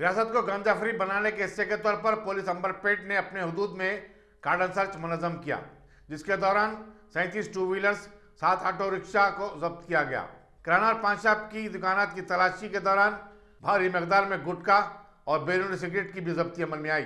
रियासत को गांजा फ्री बनाने के हिस्से के तौर पर पुलिस अंबरपेट ने अपने हुदूद में कार्डन सर्च मुनज़्ज़म किया, जिसके दौरान 37 टू व्हीलर्स, 7 ऑटो रिक्शा को जब्त किया गया। किराना और पान शॉप की दुकानात की तलाशी के दौरान भारी मकदार में गुटखा और बैरून सिगरेट की भी जब्ती अमल में आई।